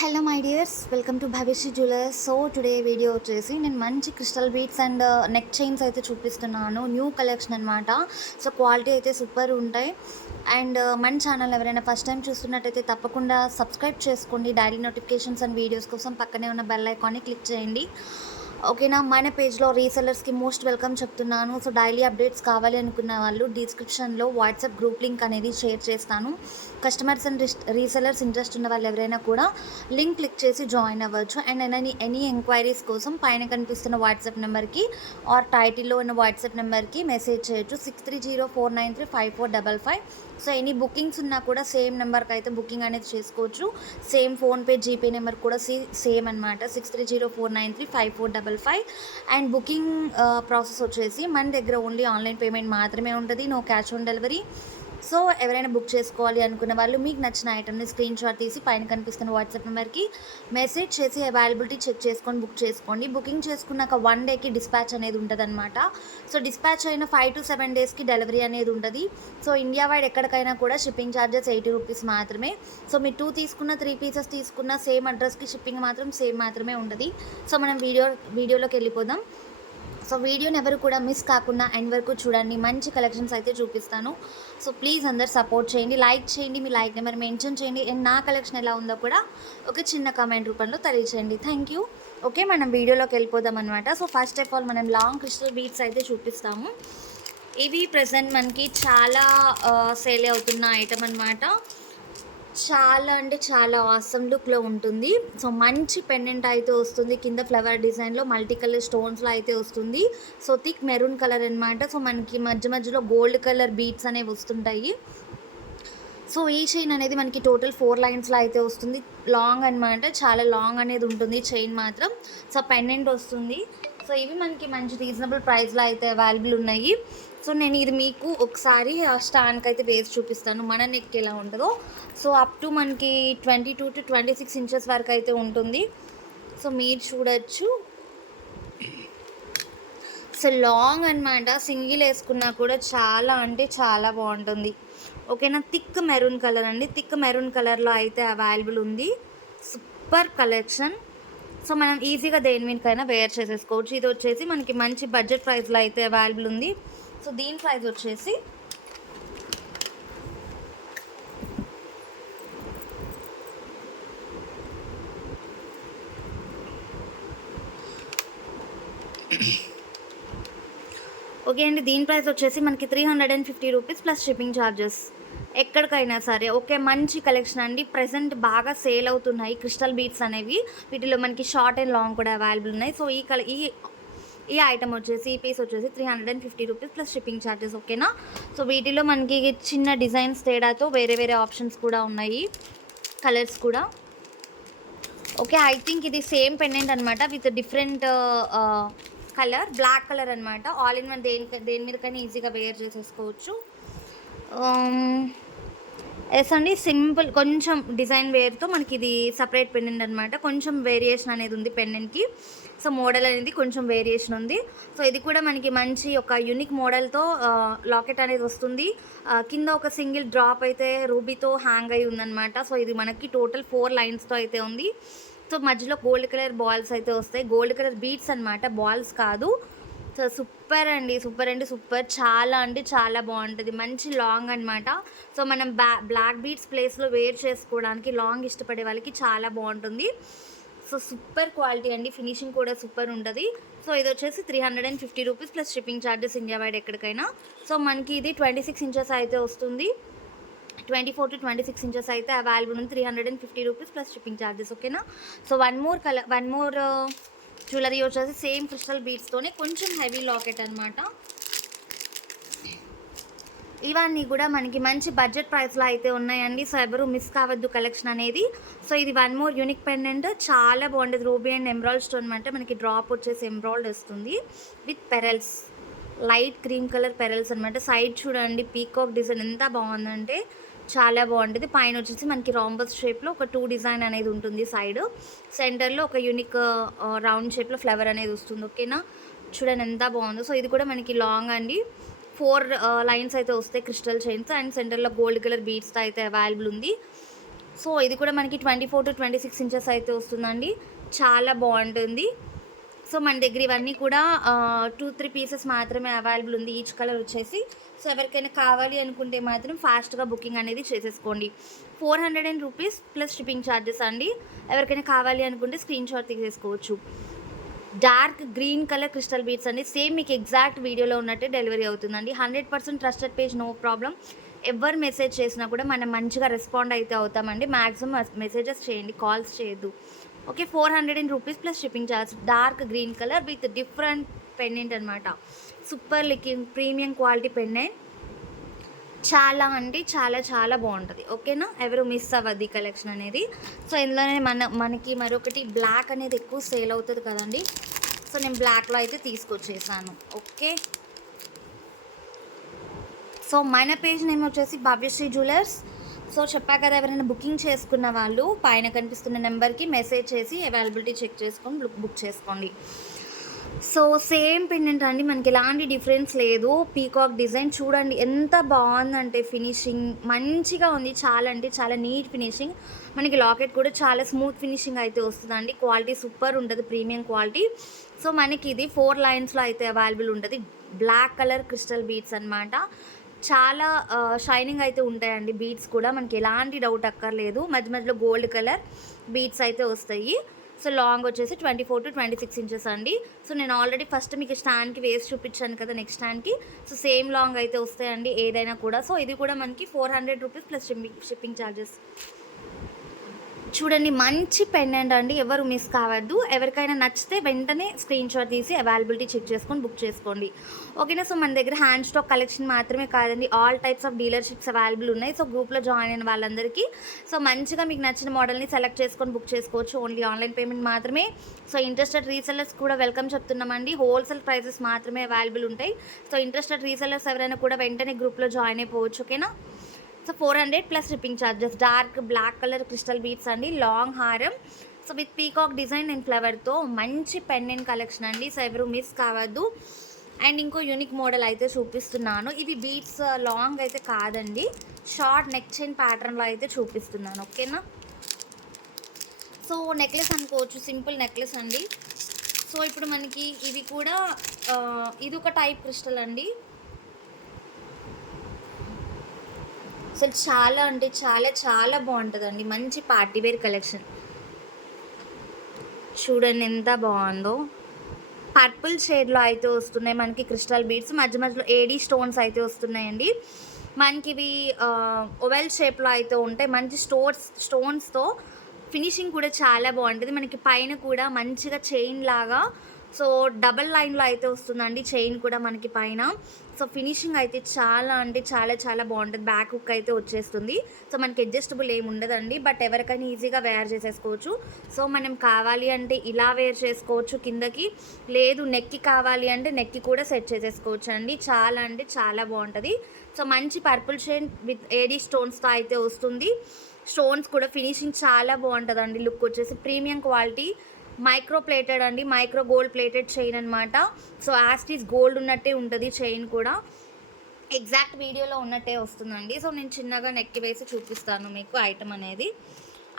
Hello my dears, welcome to Bhavishya jewellers. So today video వచ్చేసి నేను మంచి crystal beads and neck chains అయితే చూపిస్తున్నాను. న్యూ కలెక్షన్ అనమాట. సో క్వాలిటీ అయితే సూపర్ ఉంటాయి. అండ్ మన ఛానల్ ఎవరైనా ఫస్ట్ టైం చూస్తున్నట్టయితే తప్పకుండా సబ్స్క్రైబ్ చేసుకోండి. డైలీ నోటిఫికేషన్స్ అండ్ వీడియోస్ కోసం పక్కనే ఉన్న బెల్ ఐకాన్ని క్లిక్ చేయండి. ఓకేనా. మన పేజ్లో రీసెలర్స్కి మోస్ట్ వెల్కమ్ చెప్తున్నాను. సో డైలీ అప్డేట్స్ కావాలి అనుకున్న వాళ్ళు డిస్క్రిప్షన్లో వాట్సాప్ గ్రూప్ లింక్ అనేది షేర్ చేస్తాను. కస్టమర్స్ అండ్ రీసెలర్స్ ఇంట్రెస్ట్ ఉన్న వాళ్ళు ఎవరైనా కూడా లింక్ క్లిక్ చేసి జాయిన్ అవ్వచ్చు. అండ్ ఎనీ ఎంక్వైరీస్ కోసం పైన కనిపిస్తున్న వాట్సాప్ నెంబర్కి ఆర్ టైటిల్లో ఉన్న వాట్సాప్ నెంబర్కి మెసేజ్ చేయొచ్చు. 6304935455. సో ఎనీ బుకింగ్స్ ఉన్నా కూడా సేమ్ నెంబర్కి అయితే బుకింగ్ అనేది చేసుకోవచ్చు. సేమ్ ఫోన్పే జీపే నెంబర్ కూడా సేమ్ అనమాట, 6304935455. అండ్ బుకింగ్ ప్రాసెస్ వచ్చేసి మన దగ్గర ఓన్లీ ఆన్లైన్ పేమెంట్ మాత్రమే ఉంటుంది, no cash on delivery. So ఎవరైనా బుక్ చేసుకోవాలి అనుకున్న వాళ్ళు మీకు నచ్చిన ఐటమ్ని స్క్రీన్ షాట్ తీసి పైన కనిపిస్తున్న వాట్సాప్ నెంబర్కి మెసేజ్ చేసి అవైలబిలిటీ చెక్ చేసుకొని బుక్ చేసుకోండి. బుకింగ్ చేసుకున్నాక 1 డేకి డిస్పాచ్ అనేది ఉంటుంది అనమాట. సో డిస్పాచ్ అయిన 5 to 7 డేస్కి డెలివరీ అనేది ఉంటుంది. సో ఇండియా వైడ్ ఎక్కడికైనా కూడా షిప్పింగ్ ఛార్జెస్ 80 రూపీస్ మాత్రమే. సో మీరు 2 తీసుకున్న 3 పీసెస్ తీసుకున్న సేమ్ అడ్రస్కి షిప్పింగ్ మాత్రం సేమ్ మాత్రమే ఉంటుంది. సో మనం వీడియోలోకి వెళ్ళిపోదాం. సో వీడియోని ఎవరు కూడా మిస్ కాకుండా ఎండ్ వరకు చూడండి. మంచి కలెక్షన్స్ అయితే చూపిస్తాను. సో ప్లీజ్ అందరు సపోర్ట్ చేయండి, లైక్ చేయండి, మీ లైక్ నెంబర్ మెన్షన్ చేయండి. అండ్ నా కలెక్షన్ ఎలా ఉందో కూడా ఒక చిన్న కామెంట్ రూపంలో తెలియచేయండి. Thank you. ఓకే, మనం వీడియోలోకి వెళ్ళిపోదాం అనమాట. సో ఫస్ట్ ఆఫ్ ఆల్ మనం లాంగ్ క్రిస్టల్ బీడ్స్ అయితే చూపిస్తాము. ఇవి ప్రజెంట్ మనకి చాలా సేల్ అవుతున్న ఐటమ్ అనమాట. చాలా అంటే చాలా ఆసమ్ లుక్లో ఉంటుంది. సో మంచి పెండెంట్ అయితే వస్తుంది, కింద ఫ్లవర్ డిజైన్లో మల్టీ కలర్ స్టోన్స్లో అయితే వస్తుంది. సో థిక్ మెరూన్ కలర్ అనమాట. సో మనకి మధ్యలో గోల్డ్ కలర్ బీడ్స్ అనేవి వస్తుంటాయి. సో ఈ చైన్ అనేది మనకి టోటల్ 4 లైన్స్లో అయితే వస్తుంది. లాంగ్ అనమాట, చాలా లాంగ్ అనేది ఉంటుంది చైన్ మాత్రం. సో పెండెంట్ వస్తుంది. సో ఇవి మనకి మంచి రీజనబుల్ ప్రైస్లో అయితే అవైలబుల్ ఉన్నాయి. సో నేను ఇది మీకు ఒకసారి స్టాండ్కి అయితే వేసి చూపిస్తాను మన నెక్ ఎలా ఉంటుందో. సో అప్ టు మనకి 22 to 26 ఇంచెస్ వరకు అయితే ఉంటుంది. సో మీరు చూడొచ్చు. సో లాంగ్ అనమాట, సింగిల్ వేసుకున్నా కూడా చాలా అంటే చాలా బాగుంటుంది. ఓకేనా. థిక్ మెరూన్ కలర్ అండి, థిక్ మెరూన్ కలర్లో అయితే అవైలబుల్ ఉంది. Super collection. సో మనం ఈజీగా దేని మీదకైనా వేర్ చేసేసుకోవచ్చు. ఇది వచ్చేసి మనకి మంచి బడ్జెట్ ప్రైస్లో అయితే అవైలబుల్ ఉంది. సో దీని ప్రైస్ వచ్చేసి ఓకే అండి, దీని ప్రైస్ వచ్చేసి మనకి 350 రూపీస్ ప్లస్ షిప్పింగ్ ఛార్జెస్ ఎక్కడికైనా సరే. ఓకే, మంచి కలెక్షన్ అండి. ప్రజెంట్ బాగా సేల్ అవుతున్నాయి క్రిస్టల్ బీడ్స్ అనేవి. వీటిలో మనకి షార్ట్ అండ్ లాంగ్ కూడా అవైలబుల్ ఉన్నాయి. సో ఈ ఐటమ్ వచ్చేసి ఈ పీస్ వచ్చేసి 350 రూపీస్ ప్లస్ షిప్పింగ్ ఛార్జెస్. ఓకేనా. సో వీటిలో మనకి చిన్న డిజైన్స్ తేడాతో వేరే వేరే ఆప్షన్స్ కూడా ఉన్నాయి, కలర్స్ కూడా. ఓకే, ఐ థింక్ ఇది సేమ్ పెండెంట్ అనమాట with different colour, black colour అనమాట. ఆల్ ఇన్ వన్, దేని మీదకైనా ఈజీగా వేర్ చేసేసుకోవచ్చు. ఎస్ అండి, సింపుల్ కొంచెం డిజైన్ వేర్తో మనకి ఇది సపరేట్ పెండెంట్ అనమాట. కొంచెం వేరియేషన్ అనేది ఉంది పెండెంట్కి. సో మోడల్ అనేది కొంచెం వేరియేషన్ ఉంది. సో ఇది కూడా మనకి మంచి ఒక యూనిక్ మోడల్తో లాకెట్ అనేది వస్తుంది. కింద ఒక సింగిల్ డ్రాప్ అయితే రూబీతో హ్యాంగ్ అయి ఉందన్నమాట. సో ఇది మనకి టోటల్ 4 లైన్స్తో అయితే ఉంది. సో మధ్యలో గోల్డ్ కలర్ బాల్స్ అయితే వస్తాయి, గోల్డ్ కలర్ బీడ్స్ అనమాట, బాల్స్ కాదు. సో సూపర్ అండి, సూపర్ అంటే సూపర్. చాలా అంటే చాలా బాగుంటుంది. మంచి లాంగ్ అనమాట. సో మనం బ్లాక్ బీడ్స్ ప్లేస్లో వేర్ చేసుకోవడానికి లాంగ్ ఇష్టపడే వాళ్ళకి చాలా బాగుంటుంది. సో సూపర్ క్వాలిటీ అండి, ఫినిషింగ్ కూడా సూపర్ ఉంటుంది. సో ఇది వచ్చేసి 350 rupees plus shipping charges India wide ఎక్కడికైనా. సో మనకి ఇది 26 ఇంచెస్ అయితే వస్తుంది. 24 to 26 ఇంచెస్ అయితే అవైలబుల్ ఉంది. 350 రూపీస్ ప్లస్ షిప్పింగ్ ఛార్జెస్. ఓకేనా. సో వన్ మోర్ జ్యువెలరీ వచ్చేసి సేమ్ క్రిస్టల్ బీడ్స్తోనే కొంచెం హెవీ లాకెట్ అనమాట. ఇవన్నీ కూడా మనకి మంచి బడ్జెట్ ప్రైస్లో అయితే ఉన్నాయండి. సో ఎవరు మిస్ కావద్దు కలెక్షన్ అనేది. సో ఇది వన్ మోర్ యూనిక్ పెండెంట్, చాలా బాగుంటుంది. రూబీ అండ్ ఎమరాల్డ్ స్టోన్ అంటే మనకి డ్రాప్ వచ్చేసి ఎమరాల్డ్ వస్తుంది with pearls, light cream colour pearls అనమాట. సైడ్ చూడండి, పీకాక్ డిజైన్ ఎంత బాగుందంటే చాలా బాగుంటుంది. పైన వచ్చేసి మనకి రాంబస్ షేప్లో ఒక 2 డిజైన్ అనేది ఉంటుంది. సైడ్ సెంటర్లో ఒక యూనిక్ రౌండ్ షేప్లో ఫ్లవర్ అనేది వస్తుంది. ఓకేనా, చూడండి ఎంత బాగుందో. సో ఇది కూడా మనకి లాంగ్ అండి, 4 లైన్స్ అయితే వస్తాయి క్రిస్టల్ చైన్స్. అండ్ సెంటర్లో గోల్డ్ కలర్ బీడ్స్తో అయితే అవైలబుల్ ఉంది. సో ఇది కూడా మనకి 24-26 ఇంచెస్ అయితే వస్తుందండి. చాలా బాగుంటుంది. సో మన దగ్గర ఇవన్నీ కూడా 2-3 పీసెస్ మాత్రమే అవైలబుల్ ఉంది ఈచ్ కలర్ వచ్చేసి. సో ఎవరికైనా కావాలి అనుకుంటే మాత్రం ఫాస్ట్గా బుకింగ్ అనేది చేసేసుకోండి. 400 రూపీస్ ప్లస్ షిప్పింగ్ ఛార్జెస్ అండి. ఎవరికైనా కావాలి అనుకుంటే స్క్రీన్ షాట్ తీసేసుకోవచ్చు. Dark green colour crystal beads అండి. సేమ్ మీకు ఎగ్జాక్ట్ వీడియోలో ఉన్నట్టే డెలివరీ అవుతుందండి. 100% ట్రస్టెడ్ పేజ్, నో ప్రాబ్లం. ఎవరు మెసేజ్ చేసినా కూడా మనం మంచిగా రెస్పాండ్ అయితే అవుతామండి. మ్యాక్సిమం మెసేజెస్ చేయండి, కాల్స్ చేయొద్దు. Okay, 400 rupees plus shipping charge. Dark green colour with different pendant అనమాట. Super looking premium quality pendant. చాలా అంటే చాలా చాలా బాగుంటుంది. ఓకేనా, ఎవరు మిస్ అవ్వద్దు ఈ కలెక్షన్ అనేది. సో ఇందులోనే మనకి మరొకటి బ్లాక్ అనేది ఎక్కువ సేల్ అవుతుంది కదండి. సో నేను బ్లాక్లో అయితే తీసుకొచ్చేసాను. ఓకే, సో మన పేజ్ నేమ్ వచ్చేసి భవ్యశ్రీ జ్యువెలర్స్. సో చెప్పా కదా, ఎవరైనా బుకింగ్ చేసుకున్న వాళ్ళు పైన కనిపిస్తున్న నెంబర్కి మెసేజ్ చేసి అవైలబిలిటీ చెక్ చేసుకొని బుక్ చేసుకోండి. సో సేమ్ పెండెంట్ అండి, మనకి ఎలాంటి డిఫరెన్స్ లేదు. పీకాక్ డిజైన్ చూడండి ఎంత బాగుందంటే, ఫినిషింగ్ మంచిగా ఉంది. చాలా అంటే చాలా నీట్ ఫినిషింగ్. మనకి లాకెట్ కూడా చాలా స్మూత్ ఫినిషింగ్ అయితే వస్తుందండి. క్వాలిటీ సూపర్ ఉంటుంది, ప్రీమియం క్వాలిటీ. సో మనకి ఇది 4 లైన్స్లో అయితే అవైలబుల్ ఉంటుంది. బ్లాక్ కలర్ క్రిస్టల్ బీడ్స్ అనమాట. చాలా షైనింగ్ అయితే ఉంటాయండి బీడ్స్ కూడా, మనకి ఎలాంటి డౌట్ అక్కర్లేదు. మధ్య మధ్యలో గోల్డ్ కలర్ బీడ్స్ అయితే వస్తాయి. సో లాంగ్ వచ్చేసి 24-26 ఇంచెస్ అండి. సో నేను ఆల్రెడీ ఫస్ట్ మీకు స్టాండ్కి వేసి చూపించాను కదా, నెక్స్ట్ స్టాండ్కి. సో సేమ్ లాంగ్ అయితే వస్తాయండి ఏదైనా కూడా. సో ఇది కూడా మనకి 400 రూపీస్ ప్లస్ షిప్పింగ్ ఛార్జెస్. చూడండి మంచి పెండెంట్ అండి, ఎవరు మిస్ కావద్దు. ఎవరికైనా నచ్చితే వెంటనే స్క్రీన్ షాట్ తీసి అవైలబిలిటీ చెక్ చేసుకొని బుక్ చేసుకోండి. ఓకేనా. సో మన దగ్గర హ్యాండ్ స్టాక్ కలెక్షన్ మాత్రమే కాదండి, all types of dealerships available ఉన్నాయి. సో గ్రూప్లో జాయిన్ అయిన వాళ్ళందరికీ సో మంచిగా మీకు నచ్చిన మోడల్ని సెలెక్ట్ చేసుకొని బుక్ చేసుకోవచ్చు. ఓన్లీ ఆన్లైన్ పేమెంట్ మాత్రమే. సో ఇంట్రెస్టెడ్ రీసెల్లర్స్ కూడా వెల్కమ్ చెప్తున్నామండి. హోల్సేల్ ప్రైసెస్ మాత్రమే అవైలబుల్ ఉంటాయి. సో ఇంట్రెస్టెడ్ రీసెల్లర్స్ ఎవరైనా కూడా వెంటనే గ్రూప్లో జాయిన్ అయిపోవచ్చు. ఓకేనా. So 400 plus shipping charges. Dark black colour crystal beads అండి, లాంగ్ హారం. So with peacock design and ఫ్లవర్తో మంచి పెండెంట్ కలెక్షన్ అండి. సో ఎవరు మిస్ కావద్దు. అండ్ ఇంకో యూనిక్ మోడల్ అయితే చూపిస్తున్నాను. ఇది బీడ్స్ లాంగ్ అయితే కాదండి, షార్ట్ నెక్ చైన్ ప్యాటర్న్లో అయితే చూపిస్తున్నాను. ఓకేనా. సో నెక్లెస్ అనుకోవచ్చు, సింపుల్ నెక్లెస్ అండి. సో ఇప్పుడు మనకి ఇవి కూడా ఇది ఒక టైప్ క్రిస్టల్ అండి. అసలు చాలా అంటే చాలా చాలా బాగుంటుందండి, మంచి పార్టీవేర్ కలెక్షన్. చూడండి ఎంత బాగుందో. పర్పుల్ షేడ్లో అయితే వస్తున్నాయి మనకి క్రిస్టల్ బీడ్స్. మధ్య మధ్యలో ఏడీ స్టోన్స్ అయితే వస్తున్నాయండి. మనకి ఇవి ఓవెల్ షేప్లో అయితే ఉంటాయి. మంచి స్టోన్స్తో ఫినిషింగ్ కూడా చాలా బాగుంటుంది. మనకి పైన కూడా మంచిగా చైన్ లాగా సో డబల్ లైన్లో అయితే వస్తుందండి చైన్ కూడా మనకి పైన. సో ఫినిషింగ్ అయితే చాలా అంటే చాలా చాలా బాగుంటుంది. బ్యాక్ హుక్ అయితే వచ్చేస్తుంది. సో మనకి అడ్జస్టబుల్ ఏమి ఉండదండి, బట్ ఎవరికైనా ఈజీగా వేర్ చేసేసుకోవచ్చు. సో మనం కావాలి అంటే ఇలా వేర్ చేసుకోవచ్చు కిందకి, లేదు నెక్కి కావాలి అంటే నెక్కి కూడా సెట్ చేసేసుకోవచ్చు అండి. చాలా అంటే చాలా బాగుంటుంది. సో మంచి పర్పుల్ షేడ్ విత్ ఏడీ స్టోన్స్తో అయితే వస్తుంది. స్టోన్స్ కూడా ఫినిషింగ్ చాలా బాగుంటుందండి. లుక్ వచ్చేసి ప్రీమియం క్వాలిటీ, మైక్రో ప్లేటెడ్ అండి, మైక్రో గోల్డ్ ప్లేటెడ్ చైన్ అనమాట. సో యాస్టీస్ గోల్డ్ ఉన్నట్టే ఉంటుంది చైన్ కూడా, ఎగ్జాక్ట్ వీడియోలో ఉన్నట్టే వస్తుందండి. సో నేను చిన్నగా నెక్కి వేసి చూపిస్తాను మీకు, ఐటమ్ అనేది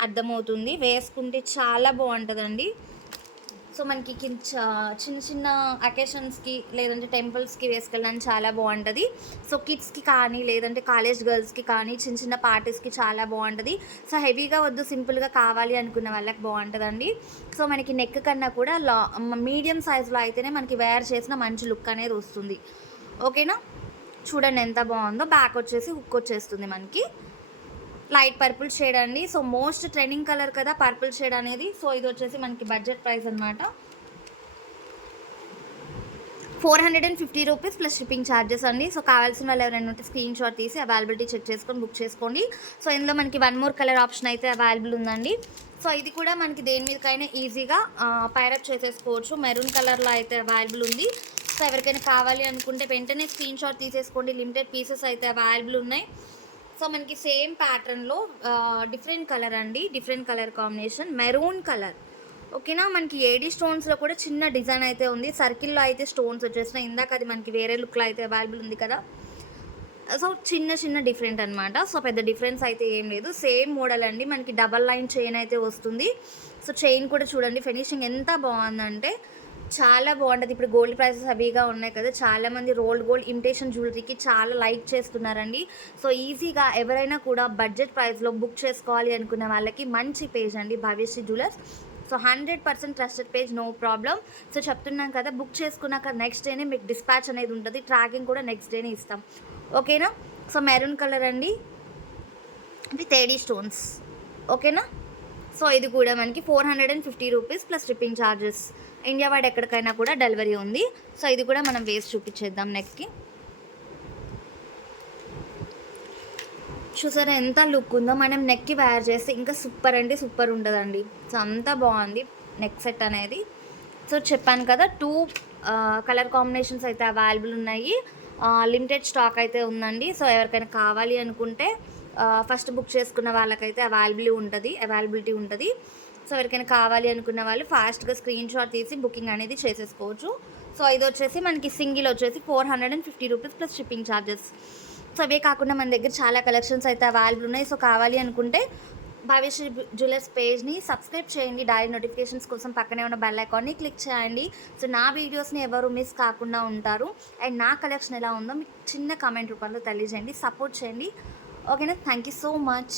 అర్థమవుతుంది. వేసుకుంటే చాలా బాగుంటుందండి. సో మనకి చిన్న చిన్న అకేషన్స్కి లేదంటే టెంపుల్స్కి వేసుకెళ్ళడానికి చాలా బాగుంటుంది. సో కిడ్స్కి కానీ లేదంటే కాలేజ్ గర్ల్స్కి కానీ చిన్న చిన్న పార్టీస్కి చాలా బాగుంటుంది. సో హెవీగా వద్దు, సింపుల్గా కావాలి అనుకున్న వాళ్ళకి బాగుంటుందండి. సో మనకి నెక్ కన్నా కూడా మీడియం సైజులో అయితేనే మనకి వేర్ చేసిన మంచి లుక్ అనేది వస్తుంది. ఓకేనా. చూడండి ఎంత బాగుందో. బ్యాక్ వచ్చేసి హుక్ వచ్చేస్తుంది మనకి. లైట్ పర్పుల్ షేడ్ అండి. సో మోస్ట్ ట్రెండింగ్ కలర్ కదా పర్పుల్ షేడ్ అనేది. సో ఇది వచ్చేసి మనకి బడ్జెట్ ప్రైస్ అనమాట. 450 రూపీస్ ప్లస్ షిప్పింగ్ ఛార్జెస్ అండి. సో కావాల్సిన వాళ్ళు ఎవరైనా ఉంటే స్క్రీన్ షాట్ తీసి అవైలబిలిటీ చెక్ చేసుకొని బుక్ చేసుకోండి. సో ఇందులో మనకి 1 మోర్ కలర్ ఆప్షన్ అయితే అవైలబుల్ ఉందండి. సో ఇది కూడా మనకి దేని మీదకైనా ఈజీగా పైరప్ చేసేసుకోవచ్చు. మెరూన్ కలర్లో అయితే అవైలబుల్ ఉంది. సో ఎవరికైనా కావాలి అనుకుంటే వెంటనే స్క్రీన్ షాట్ తీసేసుకోండి. లిమిటెడ్ పీసెస్ అయితే అవైలబుల్ ఉన్నాయి. సో మనకి సేమ్ ప్యాటర్న్లో డిఫరెంట్ కలర్ అండి, different colour combination maroon colour. ఓకేనా. మనకి ఏడీ స్టోన్స్లో కూడా చిన్న డిజైన్ అయితే ఉంది. సర్కిల్లో అయితే స్టోన్స్ వచ్చేసినాయి. ఇందాక అది మనకి వేరే లుక్లో అయితే అవైలబుల్ ఉంది కదా. సో చిన్న చిన్న డిఫరెంట్ అనమాట. సో పెద్ద డిఫరెన్స్ అయితే ఏం లేదు. సేమ్ మోడల్ అండి. మనకి డబల్ లైన్ చైన్ అయితే వస్తుంది. సో చైన్ కూడా చూడండి ఫినిషింగ్ ఎంత బాగుందంటే చాలా బాగుంటుంది. ఇప్పుడు గోల్డ్ ప్రైసెస్ హెవీగా ఉన్నాయి కదా, చాలామంది రోల్డ్ గోల్డ్ ఇమిటేషన్ జ్యువెలరీకి చాలా లైక్ చేస్తున్నారండి. సో ఈజీగా ఎవరైనా కూడా బడ్జెట్ ప్రైస్లో బుక్ చేసుకోవాలి అనుకున్న వాళ్ళకి మంచి పేజ్ అండి Bhavyashri jewellers. So 100% trusted page, no problem. So చెప్తున్నాం కదా, బుక్ చేసుకున్నాక నెక్స్ట్ డేనే మీకు డిస్పాచ్ అనేది ఉంటుంది. ట్రాకింగ్ కూడా నెక్స్ట్ డేనే ఇస్తాం. ఓకేనా. సో మెరూన్ కలర్ అండి విత్ ఏడీ స్టోన్స్. ఓకేనా. సో ఇది కూడా మనకి 450 rupees plus shipping charges. India wide ఎక్కడికైనా కూడా డెలివరీ ఉంది. సో ఇది కూడా మనం వేసి చూపించేద్దాం నెక్కి. చూసారా ఎంత లుక్ ఉందో. మనం నెక్కి వేర్ చేస్తే ఇంకా సూపర్ అంటే సూపర్ ఉంటుందండి. సో అంతా బాగుంది నెక్ సెట్ అనేది. సో చెప్పాను కదా, 2 కలర్ కాంబినేషన్స్ అయితే అవైలబుల్ ఉన్నాయి. లిమిటెడ్ స్టాక్ అయితే ఉందండి. సో ఎవరికైనా కావాలి అనుకుంటే ఫస్ట్ బుక్ చేసుకున్న వాళ్ళకైతే అవైలబిలిటీ ఉంటుంది. సో ఎవరికైనా కావాలి అనుకున్న వాళ్ళు ఫాస్ట్గా స్క్రీన్ షాట్ తీసి బుకింగ్ అనేది చేసేసుకోవచ్చు. సో ఇది వచ్చేసి మనకి సింగిల్ వచ్చేసి 450 rupees plus shipping charges. So అవే కాకుండా మన దగ్గర చాలా కలెక్షన్స్ అయితే అవైలబుల్ ఉన్నాయి. సో కావాలి అనుకుంటే భవ్యశ్రీ జ్యువెలర్స్ పేజ్ని సబ్స్క్రైబ్ చేయండి. డైలీ నోటిఫికేషన్స్ కోసం పక్కనే ఉన్న బెల్ ఐకాన్ని క్లిక్ చేయండి. సో నా వీడియోస్ని ఎవరు మిస్ కాకుండా ఉంటారు. అండ్ నా కలెక్షన్ ఎలా ఉందో మీకు చిన్న కామెంట్ రూపంలో తెలియజేయండి, సపోర్ట్ చేయండి. ఓకేనా. Thank you so much.